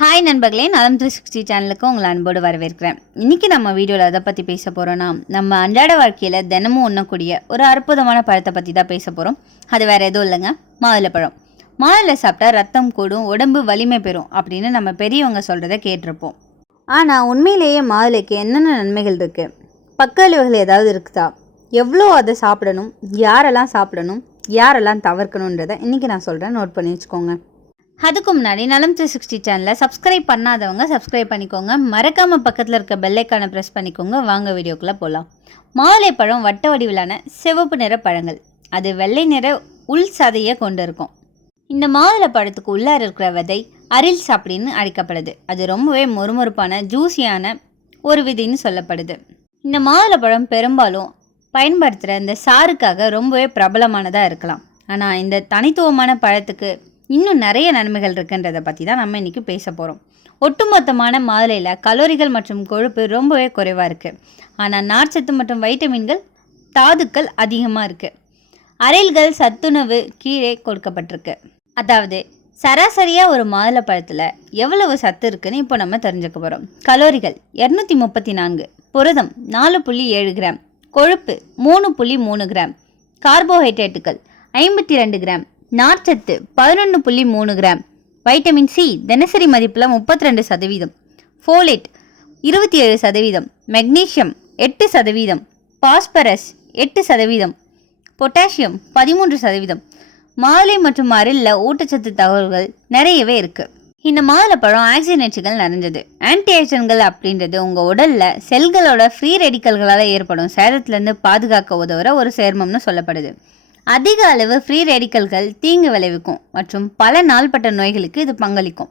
Hi நண்பர்களே, நலம் 360 சேனலுக்கு உங்களை அன்போடு வரவேற்கிறேன். இன்றைக்கி நம்ம வீடியோவில் எதை பற்றி பேச போகிறோன்னா, நம்ம அன்றாட வாழ்க்கையில் தினமும் உண்ணக்கூடிய ஒரு அற்புதமான பழத்தை பற்றி தான் பேச போகிறோம். அது வேறு எதுவும் இல்லைங்க, மாதுளப்பழம். மாதுளை சாப்பிட்டா ரத்தம் கூடும், உடம்பு வலிமை பெறும் அப்படின்னு நம்ம பெரியவங்க சொல்கிறத கேட்டிருப்போம். ஆனால் உண்மையிலேயே மாதுளைக்கு என்னென்ன நன்மைகள் இருக்குது, பக்க விளைவுகள் ஏதாவது இருக்குதா, எவ்வளோ அதை சாப்பிடணும், யாரெல்லாம் சாப்பிடணும், யாரெல்லாம் தவிர்க்கணுன்றதை இன்றைக்கி நான் சொல்கிறேன், நோட் பண்ணி வச்சுக்கோங்க. அதுக்கு முன்னாடி நலம் 360 சேனலை சப்ஸ்கிரைப் பண்ணாதவங்க சப்ஸ்கிரைப் பண்ணிக்கோங்க. மறக்காமல் பக்கத்தில் இருக்க பெல்லைக்கான ப்ரெஸ் பண்ணிக்கோங்க. வாங்க வீடியோக்குள்ளே போகலாம். மாதுளைப்பழம் வட்ட வடிவிலான சிவப்பு நிற பழங்கள். அது வெள்ளை நிற உள் சதையை கொண்டு இருக்கும். இந்த மாதுளைப்பழத்துக்கு உள்ளார இருக்கிற விதை அரில்ஸ் அப்படின்னு அழைக்கப்படுது. அது ரொம்பவே மொறுமொறுப்பான ஜூஸியான ஒரு விதைன்னு சொல்லப்படுது. இந்த மாதுளைப்பழம் பெரும்பாலும் பயன்படுத்துகிற இந்த சாறுக்காக ரொம்பவே பிரபலமானதாக இருக்கலாம். ஆனால் இந்த தனித்துவமான பழத்துக்கு இன்னும் நிறைய நன்மைகள் இருக்குன்றதை பற்றி தான் நம்ம இன்றைக்கி பேச போகிறோம். ஒட்டுமொத்தமான மாதுளையில் கலோரிகள் மற்றும் கொழுப்பு ரொம்பவே குறைவாக இருக்குது. ஆனால் நார்ச்சத்து மற்றும் வைட்டமின்கள், தாதுக்கள் அதிகமாக இருக்குது. அரைல்கள் சத்துணவு கீழே கொடுக்கப்பட்டிருக்கு. அதாவது சராசரியாக ஒரு மாதுளை பழத்தில் எவ்வளவு சத்து இருக்குன்னு இப்போ நம்ம தெரிஞ்சுக்க போகிறோம். கலோரிகள் 234, புரதம் 4.7 கிராம், கொழுப்பு 3.3 கிராம், கார்போஹைட்ரேட்டுகள் 52 கிராம், நார்ச்சத்து 11.3 கிராம், வைட்டமின் சி தினசரி மதிப்பில் 32%, ஃபோலேட் 27%, மெக்னீஷியம் 8%, பாஸ்பரஸ் 8%, பொட்டாசியம் 13%. மாதுளை மற்றும் அரிலில் ஊட்டச்சத்து தகவல்கள் நிறையவே இருக்குது. இந்த மாதுளைப்பழம் ஆக்சிஜனேற்றுகள் நிறைஞ்சது. ஆன்டி ஆக்சிடென்ட்கள் அப்படின்றது உங்கள் உடலில் செல்களோட ஃப்ரீ ரெடிக்கல்களால் ஏற்படும் சேதத்துலேருந்து பாதுகாக்க உதவுற ஒரு சேர்மம்னு சொல்லப்படுது. அதிக அளவு ஃப்ரீ ரேடிக்கல்கள் தீங்கு விளைவிக்கும் மற்றும் பல நாள்பட்ட நோய்களுக்கு இது பங்களிக்கும்.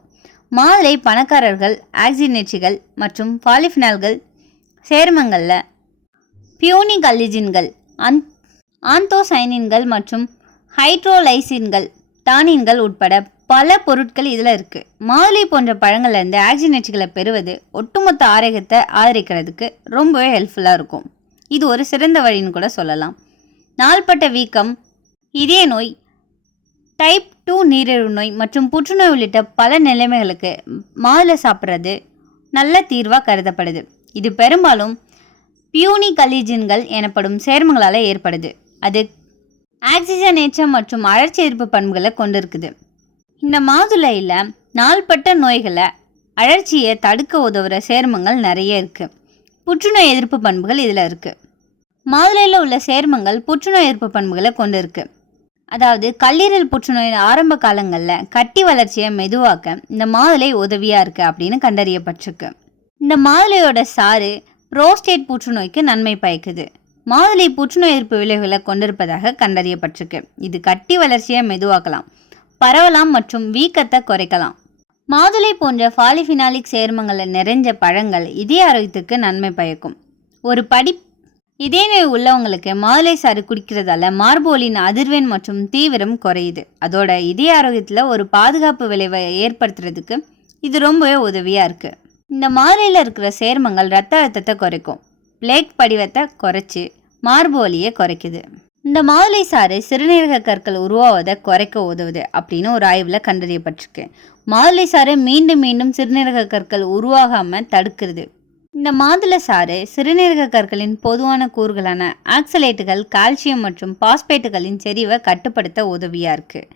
மாதுளை பணக்காரர்கள் ஆக்சிஜனேற்றிகள் மற்றும் பாலிஃபினால்கள் சேர்மங்களில் பியூனிக் அல்லிஜின்கள், ஆந்தோசைனின்கள் மற்றும் ஹைட்ரோலைசின்கள், டானின்கள் உட்பட பல பொருட்கள் இதில் இருக்குது. மாதுளை போன்ற பழங்கள்லேருந்து ஆக்சிஜனேற்றிகளை பெறுவது ஒட்டுமொத்த ஆரோக்கியத்தை ஆதரிக்கிறதுக்கு ரொம்பவே ஹெல்ப்ஃபுல்லாக இருக்கும். இது ஒரு சிறந்த வழின்னு கூட சொல்லலாம். நாள்பட்ட வீக்கம், இதய நோய், டைப் 2 நீரிழிவு நோய் மற்றும் புற்றுநோய் உள்ளிட்ட பல நிலைமைகளுக்கு மாதுளை சாப்பிட்றது நல்ல தீர்வாக கருதப்படுது. இது பெரும்பாலும் பியூனிக் அல்லிஜின்கள் எனப்படும் சேர்மங்களால் ஏற்படுது. அது ஆக்சிஜனேற்றம் மற்றும் அழற்சி எதிர்ப்பு பண்புகளை கொண்டிருக்குது. இந்த மாதுளையில் நாள்பட்ட நோய்களை, அழற்சியை தடுக்க உதவுற சேர்மங்கள் நிறைய இருக்குது. புற்றுநோய் எதிர்ப்பு பண்புகள் இதில் இருக்குது. மாதுளையில் உள்ள சேர்மங்கள் புற்றுநோய் எதிர்ப்பு பண்புகளை கொண்டு இருக்கு. அதாவது கல்லீரல் புற்றுநோயின் ஆரம்ப காலங்களில் கட்டி வளர்ச்சியை மெதுவாக்க இந்த மாதுளை உதவியாக இருக்குது அப்படின்னு கண்டறியப்பட்டிருக்கு. இந்த மாதுளையோட சாறு புரோஸ்டேட் புற்றுநோய்க்கு நன்மை பயக்குது. மாதுளை புற்றுநோய் எதிர்ப்பு விளைவுகளை கொண்டிருப்பதாக கண்டறியப்பட்டிருக்கு. இது கட்டி வளர்ச்சியை மெதுவாக்கலாம், பரவலாம் மற்றும் வீக்கத்தை குறைக்கலாம். மாதுளை போன்ற பாலிஃபினாலிக் சேர்மங்களை நிறைஞ்ச பழங்கள் இதய ஆரோக்கியத்துக்கு நன்மை பயக்கும். ஒரு இதய நோய் உள்ளவங்களுக்கு மாதுளை சாறு குடிக்கிறதால மார்போலின் அதிர்வெண் மற்றும் தீவிரம் குறையுது. அதோட இதய ஆரோக்கியத்தில் ஒரு பாதுகாப்பு விளைவை ஏற்படுத்துறதுக்கு இது ரொம்பவே உதவியாக இருக்குது. இந்த மாதுளையில் இருக்கிற சேர்மங்கள் இரத்த அழுத்தத்தை குறைக்கும், பிளேக் படிவத்தை குறைச்சி மார்போலியை குறைக்குது. இந்த மாதுளை சாறு சிறுநீரக கற்கள் உருவாவதை குறைக்க உதவுது அப்படின்னு ஒரு ஆய்வில் கண்டறியப்பட்டிருக்கு. மாதுளை சாறு மீண்டும் மீண்டும் சிறுநீரக கற்கள் உருவாகாமல் தடுக்கிறது. இந்த மாதுளை சாறு சிறுநீரக கற்களின் பொதுவான கூறுகளான ஆக்சலேட்டுகள், கால்சியம் மற்றும் பாஸ்பேட்டுகளின் செறிவை கட்டுப்படுத்த உதவியாக இருக்குது.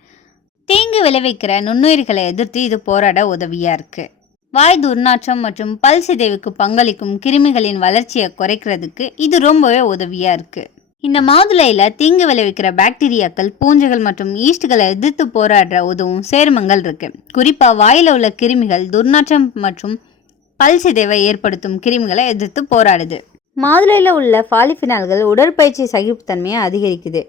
தீங்கு விளைவிக்கிற நுண்ணுயிர்களை எதிர்த்து இது போராட உதவியாக இருக்குது. வாய் துர்நாற்றம் மற்றும் பல் சிதைவுக்கு பங்களிக்கும் கிருமிகளின் வளர்ச்சியை குறைக்கிறதுக்கு இது ரொம்பவே உதவியாக இருக்குது. இந்த மாதுளையில் தீங்கு விளைவிக்கிற பாக்டீரியாக்கள், பூஞ்சைகள் மற்றும் ஈஸ்ட்களை எதிர்த்து போராடுற உதவும் சேர்மங்கள் இருக்குது. குறிப்பாக வாயில் உள்ள கிருமிகள் துர்நாற்றம் மற்றும் பல் சிதைவை ஏற்படுத்தும் கிருமிகளை எதிர்த்து போராடுது. மாதுளையில் உள்ள பாலிஃபினால்கள் உடற்பயிற்சி சகிப்புத்தன்மையை அதிகரிக்குது.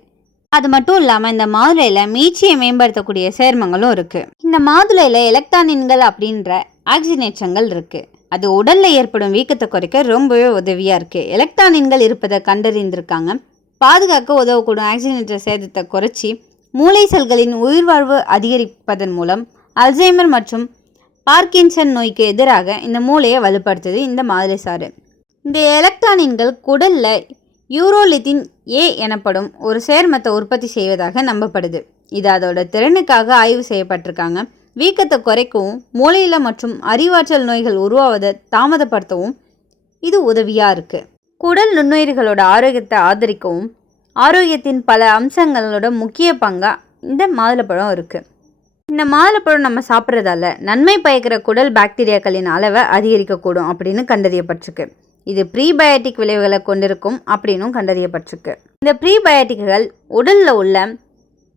அது மட்டும் இல்லாமல் இந்த மாதுளையில் மீட்சியை மேம்படுத்தக்கூடிய சேர்மங்களும் இருக்குது. இந்த மாதுளையில் எலக்ட்ரானின்கள் அப்படின்ற ஆக்சிஜனேற்றங்கள் இருக்குது. அது உடலில் ஏற்படும் வீக்கத்தை குறைக்க ரொம்பவே உதவியாக இருக்குது. எலக்ட்ரானின்கள் இருப்பதை கண்டறிந்திருக்காங்க. பாதுகாக்க உதவக்கூடிய ஆக்சிஜனேற்ற சேதத்தை குறைச்சி மூளை செல்களின் உயிர்வாழ்வு அதிகரிப்பதன் மூலம் அல்சைமர் மற்றும் பார்க்கின்சன் நோய்க்கு எதிராக இந்த மூளையை வலுப்படுத்துது இந்த மாதுளை சாறு. இந்த எலக்ட்ரானின்கள் குடலில் யூரோலித்தின் ஏ எனப்படும் ஒரு சேர்மத்தை உற்பத்தி செய்வதாக நம்பப்படுது. இது அதோட திறனுக்காக ஆய்வு செய்யப்பட்டிருக்காங்க. வீக்கத்தை குறைக்கவும் மூளையில மற்றும் அறிவாற்றல் நோய்கள் உருவாவதை தாமதப்படுத்தவும் இது உதவியாக இருக்குது. குடல் நுண்ணுயிர்களோட ஆரோக்கியத்தை ஆதரிக்கவும் ஆரோக்கியத்தின் பல அம்சங்களோட முக்கிய பங்காக இந்த மாதுளப்பழம் இருக்குது. இந்த மாதுளப்பழம் நம்ம சாப்பிட்றதால நன்மை பயக்கிற குடல் பாக்டீரியாக்களின் அளவை அதிகரிக்கக்கூடும் அப்படின்னு கண்டறியப்பட்டிருக்கு. இது ப்ரீபயோட்டிக் விளைவுகளை கொண்டிருக்கும் அப்படின்னும் கண்டறியப்பட்டிருக்கு. இந்த ப்ரீபயோட்டிக்குகள் உடலில் உள்ள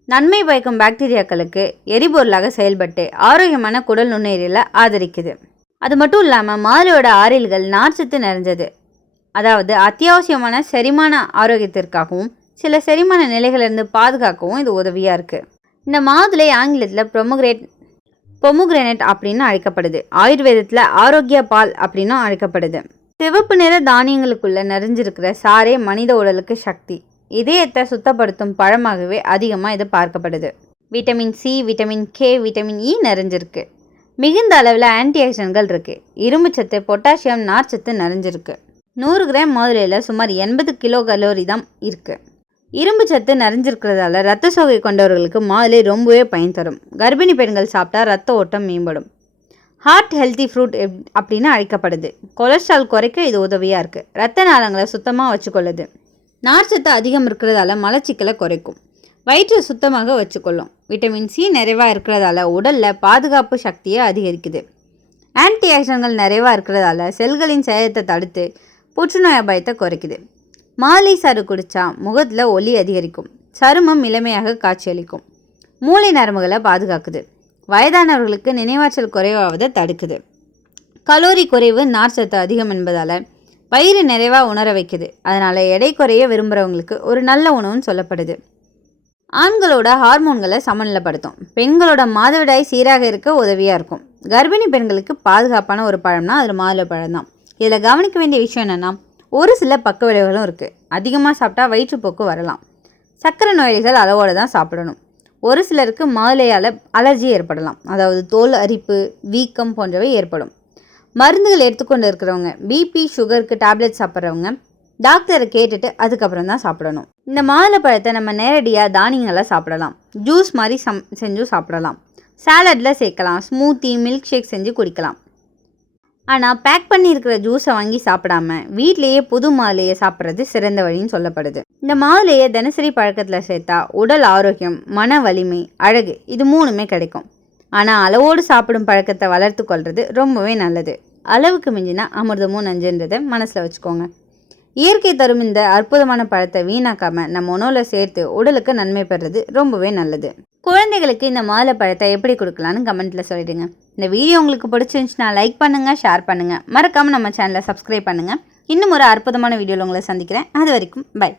நன்மை பயக்கும் பாக்டீரியாக்களுக்கு எரிபொருளாக செயல்பட்டு ஆரோக்கியமான குடல் நுண்ணுயிரிகளை ஆதரிக்குது. அது மட்டும் இல்லாமல் மாதுளையோட ஆறில்கள் நார்ச்சத்து நிறைஞ்சது, அதாவது அத்தியாவசியமான செரிமான ஆரோக்கியத்திற்காகவும் சில செரிமான நிலைகளிலிருந்து பாதுகாக்கவும் இது உதவியாக இருக்குது. இந்த மாதுளை ஆங்கிலத்தில் பொமுகிரேனட் அப்படின்னு அழைக்கப்படுது. ஆயுர்வேதத்தில் ஆரோக்கிய பால் அப்படின்னும் அழைக்கப்படுது. சிவப்பு நிற தானியங்களுக்குள்ள நிறைஞ்சிருக்கிற சாரே மனித உடலுக்கு சக்தி, இதயத்தை சுத்தப்படுத்தும் பழமாகவே அதிகமாக இது பார்க்கப்படுது. Vitamin C, vitamin K, vitamin E நிறைஞ்சிருக்கு. மிகுந்த அளவில் ஆன்டி ஆக்சிடென்ட்கள் இருக்குது. இரும்புச்சத்து, பொட்டாசியம், நார்ச்சத்து நிறைஞ்சிருக்கு. 100 கிராம் மாதுளையில் சுமார் 80 கிலோ கலோரி தான் இருக்குது. இரும்பு சத்து நிறைஞ்சிருக்கிறதால ரத்த சோகை கொண்டவர்களுக்கு மாதுளை ரொம்பவே பயன் தரும். கர்ப்பிணி பெண்கள் சாப்பிட்டா ரத்த ஓட்டம் மேம்படும். ஹார்ட் ஹெல்த்தி ஃப்ரூட் அப்படின்னு அழைக்கப்படுது. கொலஸ்ட்ரால் குறைக்க இது உதவியாக இருக்குது. ரத்த நாளங்களை சுத்தமாக வச்சுக்கொள்ளுது. நார்ச்சத்து அதிகம் இருக்கிறதால மலச்சிக்கலை குறைக்கும். வயிற்றை சுத்தமாக வச்சுக்கொள்ளும். விட்டமின் சி நிறைவாக இருக்கிறதால உடலில் பாதுகாப்பு சக்தியை அதிகரிக்குது. ஆன்டி ஆக்சிடென்ட்கள் நிறைவாக இருக்கிறதால செல்களின் சேதத்தை தடுத்து புற்றுநோய் அபாயத்தை குறைக்குது. மாதுளை சாறு குடித்தா முகத்தில் ஒளி அதிகரிக்கும். சருமம் இளமையாக காட்சியளிக்கும். மூளை நரம்புகளை பாதுகாக்குது. வயதானவர்களுக்கு நினைவாற்றல் குறைவாவதை தடுக்குது. கலோரி குறைவு, நார்ச்சத்து அதிகம் என்பதால் வயிறு நிறைவாக உணர வைக்குது. அதனால் எடை குறைய விரும்புகிறவங்களுக்கு ஒரு நல்ல உணவுன்னு சொல்லப்படுது. ஆண்களோட ஹார்மோன்களை சமநிலைப்படுத்தும். பெண்களோட மாதவிடாய் சீராக இருக்க உதவியாக இருக்கும். கர்ப்பிணி பெண்களுக்கு பாதுகாப்பான ஒரு பழம்னா அது மாதுளை பழம் தான். இதில் கவனிக்க வேண்டிய விஷயம் என்னென்னா, ஒரு சில பக்க விளைவுகளும் இருக்குது. அதிகமாக சாப்பிட்டா வயிற்றுப்போக்கு வரலாம். சர்க்கரை நோயாளிகள் அளவோடு தான் சாப்பிடணும். ஒரு சிலருக்கு மாதுளையால் அலர்ஜி ஏற்படலாம், அதாவது தோல் அரிப்பு, வீக்கம் போன்றவை ஏற்படும். மருந்துகள் எடுத்துக்கொண்டு இருக்கிறவங்க, பிபி சுகருக்கு டேப்லெட் சாப்பிட்றவங்க டாக்டரை கேட்டுட்டு அதுக்கப்புறம் தான் சாப்பிடணும். இந்த மாதுளை பழத்தை நம்ம நேரடியாக தானியங்களை சாப்பிடலாம். ஜூஸ் மாதிரி செஞ்சும் சாப்பிடலாம். சாலடில் சேர்க்கலாம். ஸ்மூத்தி, மில்க் ஷேக் செஞ்சு குடிக்கலாம். ஆனால் பேக் பண்ணி இருக்கிற ஜூஸை வாங்கி சாப்பிடாம வீட்லேயே புது மாதுளையை சாப்பிட்றது சிறந்த வழின்னு சொல்லப்படுது. இந்த மாதுளையை தினசரி பழக்கத்தில் சேர்த்தா உடல் ஆரோக்கியம், மன வலிமை, அழகு இது 3மே கிடைக்கும். ஆனால் அளவோடு சாப்பிடும் பழக்கத்தை வளர்த்து கொள்வது ரொம்பவே நல்லது. அளவுக்கு மிஞ்சினா அமிர்தமும் நஞ்சுன்றதை மனசில் வச்சுக்கோங்க. இயற்கை தரும் இந்த அற்புதமான பழத்தை வீணாக்காமல் நம்ம உணவில் சேர்த்து உடலுக்கு நன்மை பெறுறது ரொம்பவே நல்லது. குழந்தைகளுக்கு இந்த மாதுளை பழத்தை எப்படி கொடுக்கலான்னு கமெண்ட்டில் சொல்லிடுங்க. இந்த வீடியோ உங்களுக்கு பிடிச்சிருந்துச்சுன்னா லைக் பண்ணுங்கள், ஷேர் பண்ணுங்கள். மறக்காமல் நம்ம சேனலை சப்ஸ்கிரைப் பண்ணுங்கள். இன்னும் ஒரு அற்புதமான வீடியோவில் உங்களை சந்திக்கிறேன். அது வரைக்கும் பை.